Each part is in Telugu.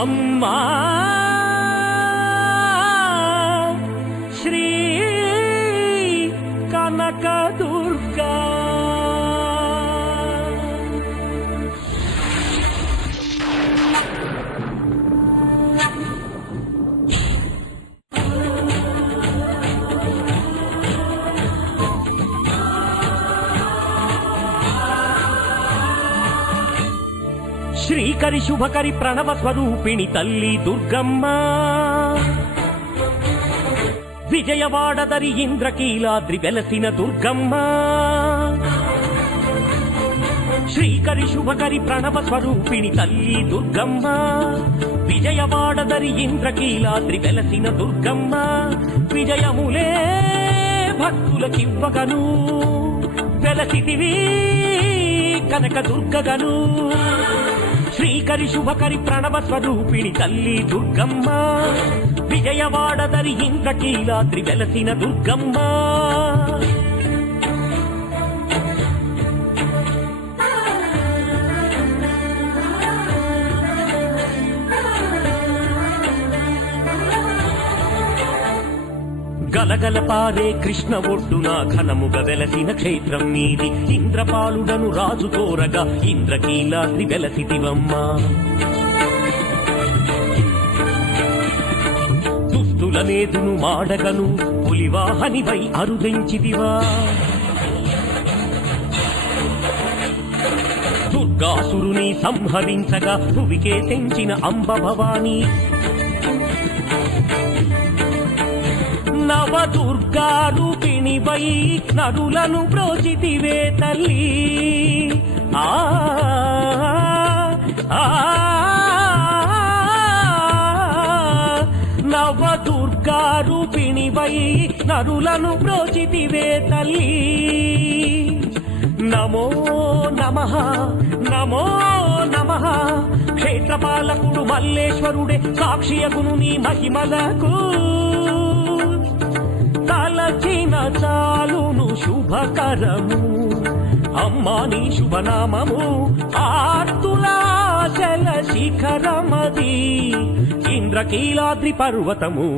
అమ్మా శ్రీ కనకదుర్గా శ్రీకరి శుభకరి ప్రణవ స్వరూపిణి తల్లి దుర్గమ్మ విజయవాడదరి ఇంద్రకీలాద్రి వెలసిన దుర్గమ్మ శ్రీకరి శుభకరి ప్రణవ స్వరూపిణి తల్లి దుర్గమ్మ విజయవాడదరి ఇంద్రకీలాద్రి వెలసిన దుర్గమ్మ విజయములే భక్తులకివ్వగను వెలసితివి కనక దుర్గగను శ్రీకరి శుభకరి ప్రణవ స్వరూపిణి తల్లి దుర్గమ్మ విజయవాడదరి ఇంద్రకీలాద్రి వెలసిన దుర్గమ్మ గలగల పారే కృష్ణ ఒడ్డున ఘనముగ వెలసిన క్షేత్రం నీది ఇంద్రపాలుడను రాజు కోరగా ఇంద్రకీలాద్రి వెలసితివమ్మ దుష్టుల నేదును మాడగను పులివాహనివై అరుదెంచిదివా దుర్గాసురుని సంహరించగా భువికే తెంచిన అంబ భవాని నవ దుర్గారూపిణివై నరులను బ్రోచితివే తల్లి నవ దుర్గారూపిణివై నరులను బ్రోచితివే తల్లి నమో నమః నమో నమః క్షేత్రపాలకుడు మల్లేశ్వరుడే సాక్షియగును నీ మహిమలకు తలచిన చాలును శుభకరము అమ్మా నీ శుభనామము ఆర్తులాచల శిఖరమది ఇంద్రకీలాద్రి పర్వతము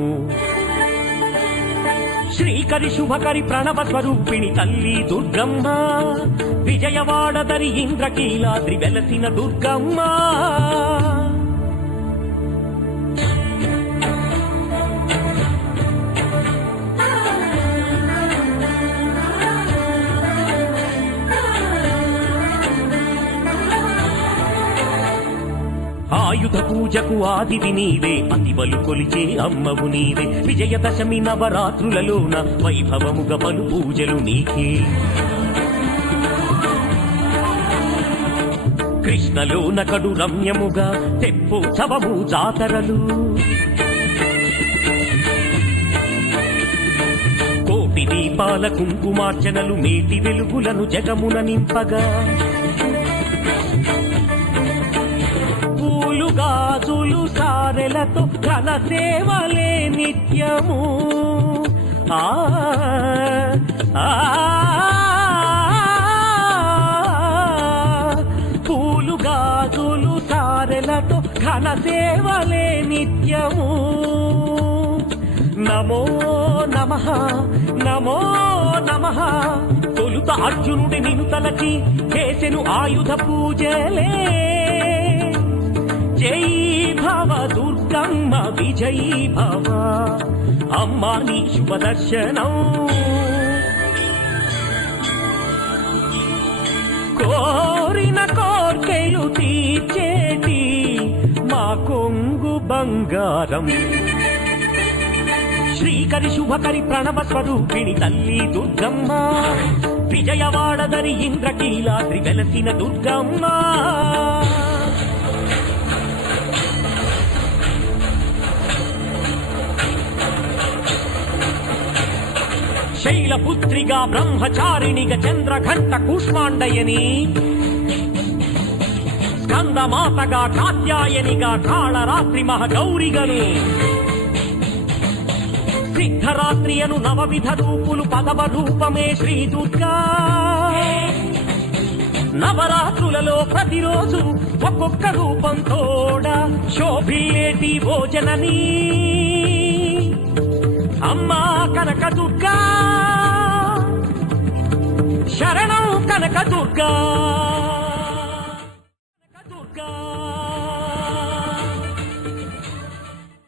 శ్రీకరి శుభకరి ప్రణవ స్వరూపిణి తల్లి దుర్గమ్మ విజయవాడదరి ఇంద్రకీలాద్రి వెలసిన దుర్గమ్మ ఆయుధ పూజకు ఆదివి నీవే అతివలు కొలిచే అమ్మవు నీవే విజయదశమి నవరాత్రులలోన వైభవముగ పలు పూజలు నీకే కృష్ణలోన కడు రమ్యముగా తెప్పోత్సవము జాతరలు కోటి దీపాల కుంకుమార్చనలు మేటి వెలుగులను జగమున నింపగా గాజులు సారెలతో ఘన సేవలే నిత్యము పూలు గాజులు సారెలతో ఘన సేవలే నిత్యము నమో నమః నమో నమః తొలుత అర్జునుడి నిను తలచి చేసెను ఆయుధ పూజలే జై భవ దుర్గమ్మ విజయీ భవ అమ్మా నీ శుభదర్శనం కోరిన కోర్కెలు తీర్చేటి మా కొంగు బంగారం శ్రీకరి శుభకరి ప్రణవ స్వరూపిణి తల్లి దుర్గమ్మ విజయవాడదరి ఇంద్రకీలాద్రి వెలసిన దుర్గమ్మ శైలపుత్రిగా బ్రహ్మచారిణిగా చంద్రఘంట కూష్మాండయని స్కందమాతగా కాత్యాయనిగా కాళరాత్రి మహగౌరిగను సిద్ధరాత్రియను నవవిధ రూపులు పదవ రూపమే శ్రీ దుర్గా నవరాత్రులలో ప్రతిరోజు ఒక్కొక్క రూపంతోడా శోభిల్లేటి భోజనని అమ్మా కనకదుర్గా శరణం కనకదుర్గా